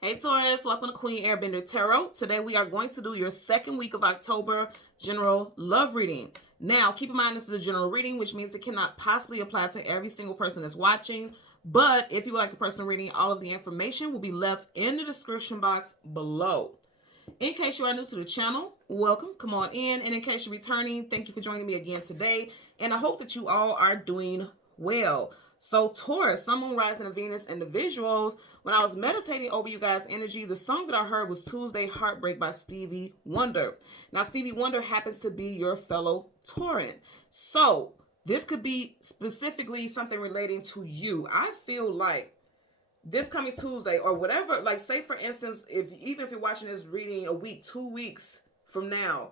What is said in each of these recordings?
Hey Taurus, welcome to Queen Airbender Tarot. Today we are going to do your second week of October general love reading. Now, keep in mind this is a general reading, which means it cannot possibly apply to every single person that's watching. But if you would like a personal reading, all of the information will be left in the description box below. In case you are new to the channel, welcome, come on in. And in case you're returning, thank you for joining me again today. And I hope that you all are doing well. So Taurus, Sun, Moon, Rising, and Venus, and the visuals. When I was meditating over you guys' energy, the song that I heard was Tuesday Heartbreak by Stevie Wonder. Now, Stevie Wonder happens to be your fellow Tauran. So this could be specifically something relating to you. I feel like this coming Tuesday or whatever, like say for instance, even if you're watching this reading a week, 2 weeks from now,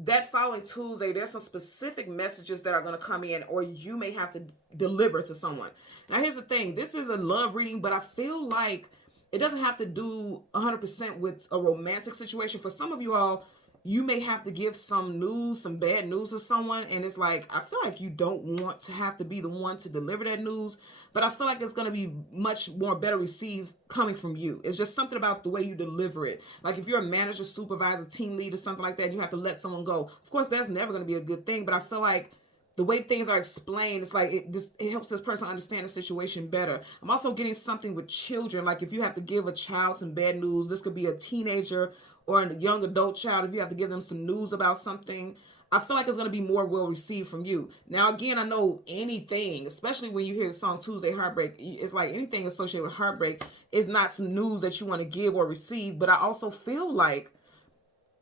that following Tuesday, there's some specific messages that are going to come in or you may have to deliver to someone. Now, here's the thing. This is a love reading, but I feel like it doesn't have to do 100% with a romantic situation. For some of you all, you may have to give some news, some bad news to someone. And it's like, I feel like you don't want to have to be the one to deliver that news. But I feel like it's going to be much more better received coming from you. It's just something about the way you deliver it. Like if you're a manager, supervisor, team lead, or something like that, you have to let someone go. Of course, that's never going to be a good thing. But I feel like the way things are explained, it's like it helps this person understand the situation better. I'm also getting something with children. Like if you have to give a child some bad news, this could be a teenager or a young adult child. If you have to give them some news about something, I feel like it's going to be more well received from you. Now, again, I know anything, especially when you hear the song Tuesday Heartbreak, it's like anything associated with heartbreak is not some news that you want to give or receive. But I also feel like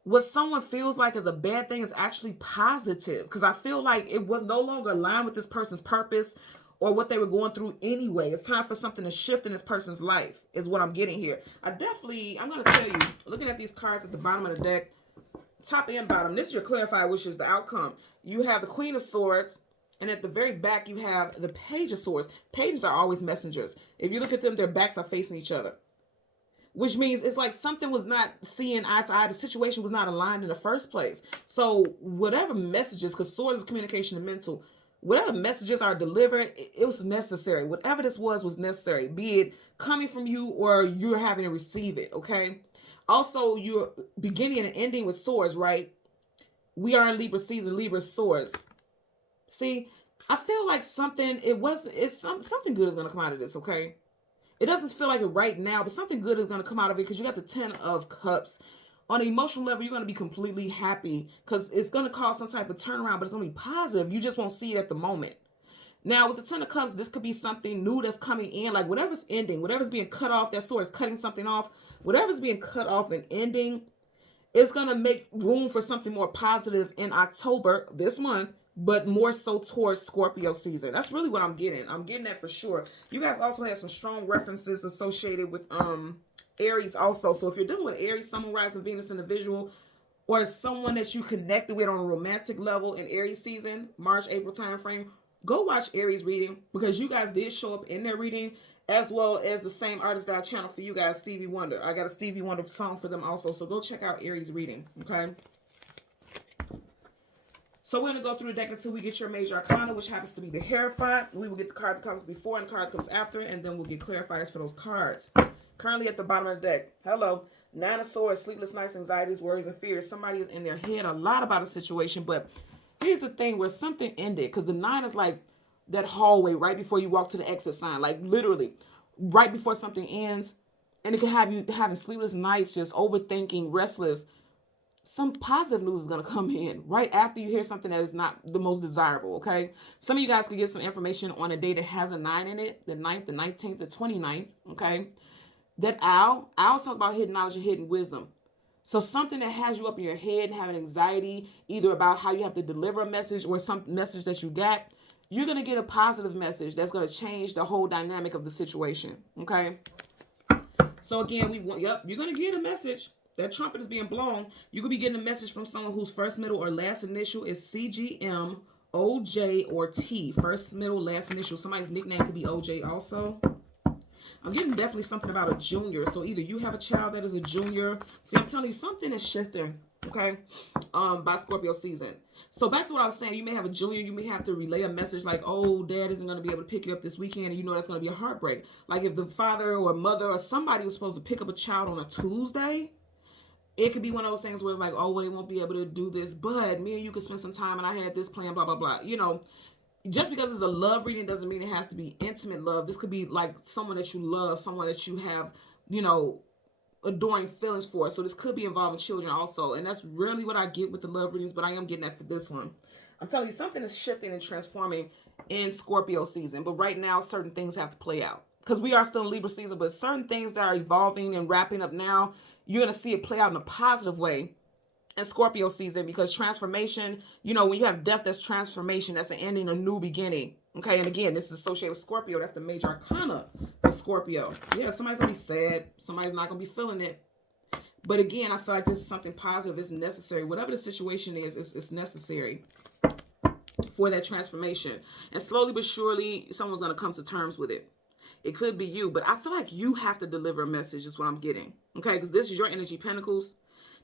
what someone feels like is a bad thing is actually positive, because I feel like it was no longer aligned with this person's purpose or what they were going through anyway. It's time for something to shift in this person's life is what I'm getting here. I'm going to tell you, looking at these cards at the bottom of the deck, top and bottom, this is your clarifier, which is the outcome. You have the Queen of Swords, and at the very back, you have the Page of Swords. Pages are always messengers. If you look at them, their backs are facing each other, which means it's like something was not seeing eye to eye. The situation was not aligned in the first place. So whatever messages, because swords is communication and mental, whatever messages are delivered, it was necessary. Whatever this was necessary, be it coming from you or you're having to receive it, okay? Also, you're beginning and ending with swords, right? We are in Libra season, Libra swords. See, I feel like something good is going to come out of this, okay? It doesn't feel like it right now, but something good is going to come out of it because you got the 10 of Cups. On an emotional level, you're going to be completely happy because it's going to cause some type of turnaround, but it's going to be positive. You just won't see it at the moment. Now, with the 10 of Cups, this could be something new that's coming in, like whatever's ending, whatever's being cut off, that sword is cutting something off. Whatever's being cut off and ending, it's going to make room for something more positive in October, this month, but more so towards Scorpio season. That's really what I'm getting. I'm getting that for sure. You guys also have some strong references associated with Aries also. So if you're dealing with Aries, Sun, Moon, Rising, Venus in the visual, or someone that you connected with on a romantic level in Aries season, March, April timeframe, go watch Aries reading because you guys did show up in their reading, as well as the same artist that I channeled for you guys, Stevie Wonder. I got a Stevie Wonder song for them also. So go check out Aries reading, okay? So we're going to go through the deck until we get your major arcana, which happens to be the Hierophant. We will get the card that comes before and the card that comes after, and then we'll get clarifiers for those cards. Currently at the bottom of the deck, hello, 9 of Swords, sleepless nights, anxieties, worries, and fears. Somebody is in their head a lot about a situation, but here's the thing where something ended, because the 9 is like that hallway right before you walk to the exit sign, like literally right before something ends, and it could have you having sleepless nights, just overthinking, restless. Some positive news is going to come in right after you hear something that is not the most desirable, okay? Some of you guys could get some information on a day that has a 9 in it, the 9th, the 19th, the 29th, okay? That owls talk about hidden knowledge and hidden wisdom. So something that has you up in your head and having anxiety, either about how you have to deliver a message or some message that you got, you're going to get a positive message that's going to change the whole dynamic of the situation, okay? So again, you're going to get a message. That trumpet is being blown. You could be getting a message from someone whose first, middle, or last initial is CGM, OJ, or T. First, middle, last initial. Somebody's nickname could be OJ also. I'm getting definitely something about a junior. So either you have a child that is a junior. See, I'm telling you, something is shifting. okay, by Scorpio season. So back to what I was saying, you may have a junior, you may have to relay a message like, oh, dad isn't going to be able to pick you up this weekend, and you know that's going to be a heartbreak. Like if the father or mother or somebody was supposed to pick up a child on a Tuesday, it could be one of those things where it's like, oh, well, they won't be able to do this, but me and you could spend some time, and I had this plan, blah, blah, blah. You know, just because it's a love reading doesn't mean it has to be intimate love. This could be like someone that you love, someone that you have, you know, adoring feelings for. So this could be involving children also. And that's really what I get with the love readings, but I am getting that for this one. I'm telling you, something is shifting and transforming in Scorpio season. But right now, certain things have to play out. Because we are still in Libra season, but certain things that are evolving and wrapping up now, you're going to see it play out in a positive way in Scorpio season, because transformation, you know, when you have death, that's transformation, that's an ending, a new beginning. Okay, and again, this is associated with Scorpio. That's the major arcana for Scorpio. Yeah, somebody's going to be sad. Somebody's not going to be feeling it. But again, I feel like this is something positive. It's necessary. Whatever the situation is, it's necessary for that transformation. And slowly but surely, someone's going to come to terms with it. It could be you, but I feel like you have to deliver a message is what I'm getting. Okay, because this is your energy, Pentacles.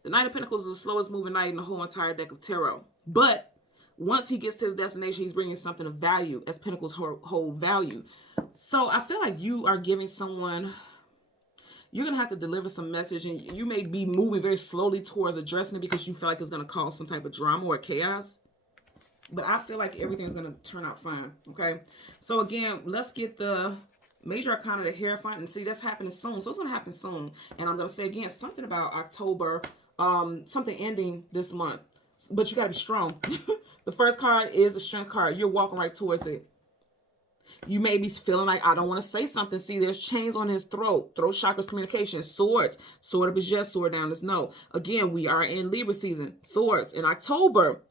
The Knight of Pentacles is the slowest moving knight in the whole entire deck of tarot. But once he gets to his destination, he's bringing something of value, as Pentacles hold value. So I feel like you are giving someone, you're going to have to deliver some message, and you may be moving very slowly towards addressing it because you feel like it's going to cause some type of drama or chaos. But I feel like everything's going to turn out fine, okay? So again, let's get the major arcana, the Hierophant, and see, that's happening soon. So it's going to happen soon. And I'm going to say again, something about October, something ending this month. But you got to be strong. The first card is the Strength card. You're walking right towards it. You may be feeling like, I don't want to say something. See, there's chains on his throat. Throat chakras, communication. Swords. Sword up is yes, sword down is no. Again, we are in Libra season. Swords. In October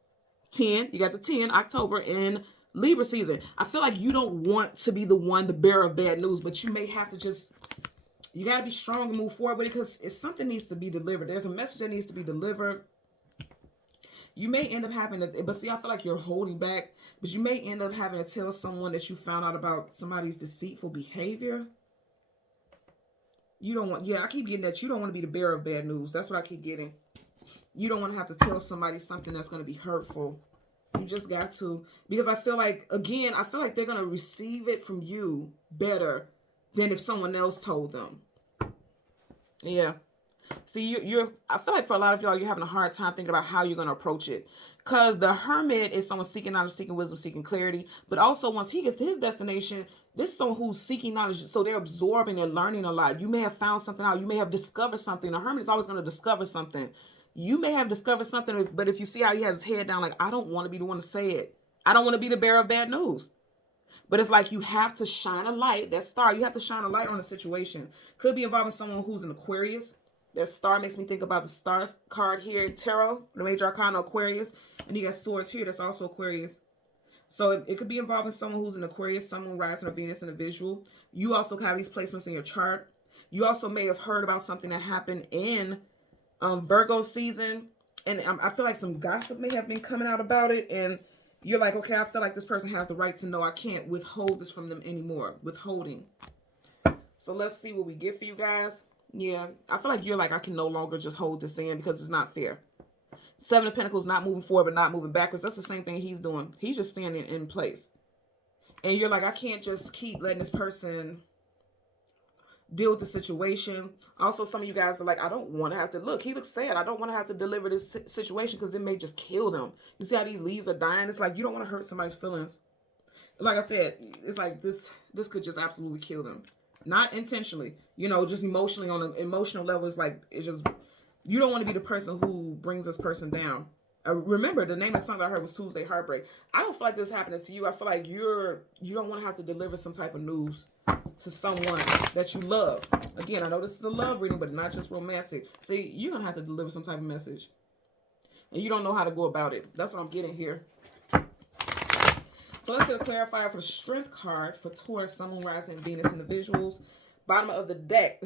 10, you got the 10, October in Libra season. I feel like you don't want to be the one, the bearer of bad news, but you may have to just, you got to be strong and move forward with it, because if something needs to be delivered, there's a message that needs to be delivered. You may end up having to, but see, I feel like you're holding back, but you may end up having to tell someone that you found out about somebody's deceitful behavior. You don't want, yeah, I keep getting that. You don't want to be the bearer of bad news. That's what I keep getting. You don't want to have to tell somebody something that's going to be hurtful. You just got to, because I feel like, again, I feel like they're going to receive it from you better than if someone else told them. Yeah. See, I feel like for a lot of y'all, you're having a hard time thinking about how you're going to approach it. Because the Hermit is someone seeking knowledge, seeking wisdom, seeking clarity. But also, once he gets to his destination, this is someone who's seeking knowledge. So they're absorbing and learning a lot. You may have found something out. You may have discovered something. The Hermit is always going to discover something. You may have discovered something, but if you see how he has his head down, like, I don't want to be the one to say it. I don't want to be the bearer of bad news. But it's like you have to shine a light. That star, you have to shine a light on the situation. Could be involving someone who's an Aquarius. That star makes me think about the stars card here in tarot, the major arcana Aquarius. And you got swords here, that's also Aquarius. So it could be involving someone who's an Aquarius, someone rising or Venus in a visual. You also have these placements in your chart. You also may have heard about something that happened in Virgo season. And I feel like some gossip may have been coming out about it. And you're like, okay, I feel like this person has the right to know. I can't withhold this from them anymore. Withholding. So let's see what we get for you guys. Yeah, I feel like you're like, I can no longer just hold this in because it's not fair. Seven of Pentacles, not moving forward, but not moving backwards. That's the same thing he's doing. He's just standing in place. And you're like, I can't just keep letting this person deal with the situation. Also, some of you guys are like, I don't want to have to, look, he looks sad. I don't want to have to deliver this situation because it may just kill them. You see how these leaves are dying? It's like, you don't want to hurt somebody's feelings. Like I said, it's like this could just absolutely kill them. Not intentionally, you know, just emotionally, on an emotional level. It's like, it's just, you don't want to be the person who brings this person down. Remember, the name of the song that I heard was Tuesday Heartbreak. I don't feel like this happening to you. I feel like you don't want to have to deliver some type of news to someone that you love. Again, I know this is a love reading, but not just romantic. See, you're going to have to deliver some type of message. And you don't know how to go about it. That's what I'm getting here. So let's get a clarifier for the Strength card for Taurus, Sun, Moon, Rising, Venus individuals. Bottom of the deck.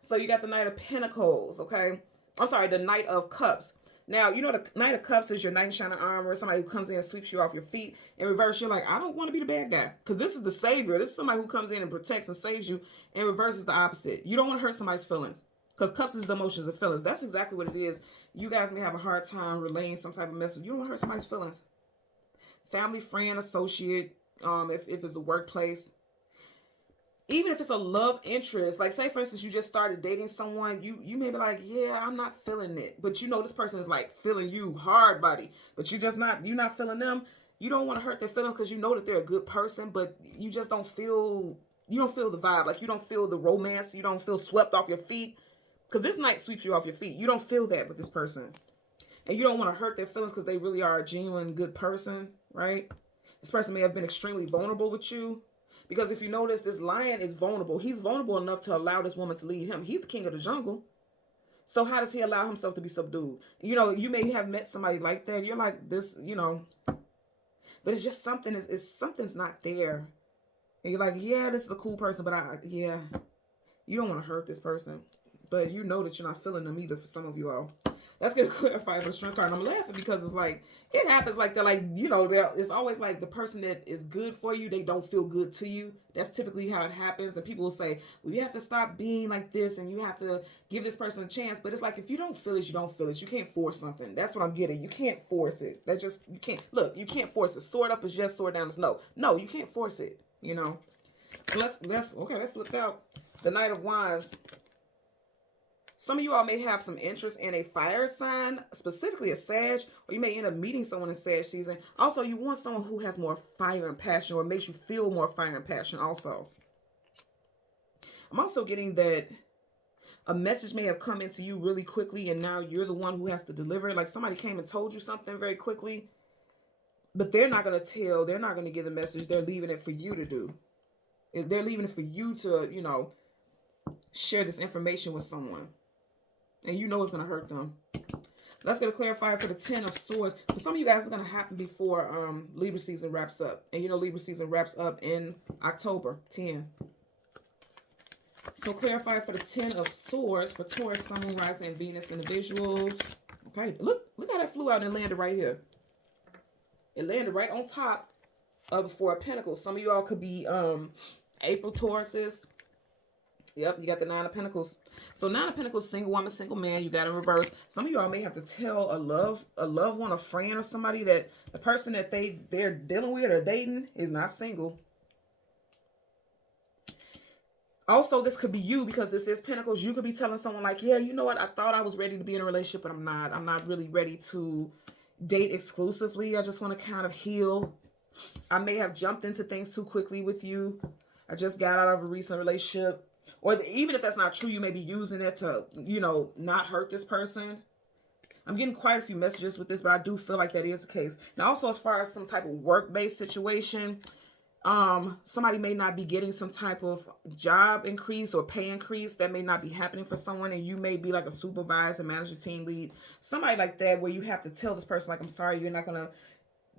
So you got the Knight of Pentacles, okay? I'm sorry, the Knight of Cups. Now, you know the Knight of Cups is your knight in shining armor, somebody who comes in and sweeps you off your feet. In reverse, you're like, I don't want to be the bad guy. Because this is the savior. This is somebody who comes in and protects and saves you. In reverse is the opposite. You don't want to hurt somebody's feelings. Because cups is the emotions and feelings. That's exactly what it is. You guys may have a hard time relaying some type of message. You don't want to hurt somebody's feelings. Family, friend, associate, if it's a workplace. Even if it's a love interest, like say for instance, you just started dating someone, you may be like, yeah, I'm not feeling it. But you know this person is like feeling you hard body, but you're not feeling them. You don't want to hurt their feelings because you know that they're a good person, but you just don't feel, you don't feel the vibe. Like you don't feel the romance. You don't feel swept off your feet. Because this night sweeps you off your feet. You don't feel that with this person. And you don't want to hurt their feelings because they really are a genuine good person, right? This person may have been extremely vulnerable with you. Because if you notice, this lion is vulnerable. He's vulnerable enough to allow this woman to lead him. He's the king of the jungle. So how does he allow himself to be subdued? You know, you may have met somebody like that. You're like this, you know. But it's just something, something's not there. And you're like, yeah, this is a cool person, but yeah. You don't want to hurt this person. But you know that you're not feeling them either for some of you all. That's going to clarify for the strength card. And I'm laughing because it's like, it happens like that. Like, you know, it's always like the person that is good for you, they don't feel good to you. That's typically how it happens. And people will say, well, you have to stop being like this and you have to give this person a chance. But it's like, if you don't feel it, you don't feel it. You can't force something. That's what I'm getting. You can't force it. You can't, look, you can't force it. Sword up is yes, sword down is no. No, you can't force it, you know. So let's flip out the Knight of Wands. Some of you all may have some interest in a fire sign, specifically a Sag, or you may end up meeting someone in Sag season. Also, you want someone who has more fire and passion or makes you feel more fire and passion also. I'm also getting that a message may have come into you really quickly and now you're the one who has to deliver it. Like somebody came and told you something very quickly, but they're not going to tell. They're not going to give the message. They're leaving it for you to do. They're leaving it for you to, you know, share this information with someone. And you know it's going to hurt them. Let's get a clarifier for the 10 of Swords. For some of you guys, it's going to happen before Libra season wraps up. And you know Libra season wraps up in October 10. So clarifier for the 10 of Swords for Taurus, Sun, Moon, Rising, and Venus individuals. Okay, look how that flew out and it landed right here. It landed right on top of the Four of Pentacles. Some of you all could be April Tauruses. Yep, you got the 9 of Pentacles. So 9 of Pentacles, single woman, single man. You got in reverse. Some of you all may have to tell a loved one, a friend, or somebody that the person that they're dealing with or dating is not single. Also, this could be you because this is Pentacles. You could be telling someone like, yeah, you know what? I thought I was ready to be in a relationship, but I'm not. I'm not really ready to date exclusively. I just want to kind of heal. I may have jumped into things too quickly with you. I just got out of a recent relationship. Or even if that's not true, you may be using it to, you know, not hurt this person. I'm getting quite a few messages with this, but I do feel like that is the case. Now, also, as far as some type of work-based situation, somebody may not be getting some type of job increase or pay increase. That may not be happening for someone, and you may be like a supervisor, manager, team lead, somebody like that, where you have to tell this person, like, I'm sorry, you're not going to,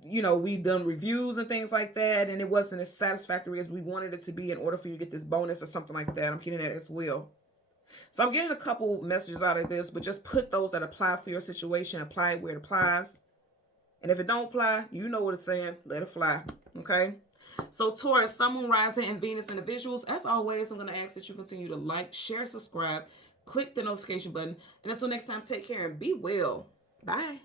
you know, we've done reviews and things like that, and it wasn't as satisfactory as we wanted it to be in order for you to get this bonus or something like that. I'm getting that as well. So I'm getting a couple messages out of this, but just put those that apply for your situation, apply it where it applies. And if it don't apply, you know what it's saying. Let it fly. Okay? So Taurus, Sun, Moon, Rising, and Venus individuals, as always, I'm going to ask that you continue to like, share, subscribe, click the notification button. And until next time, take care and be well. Bye.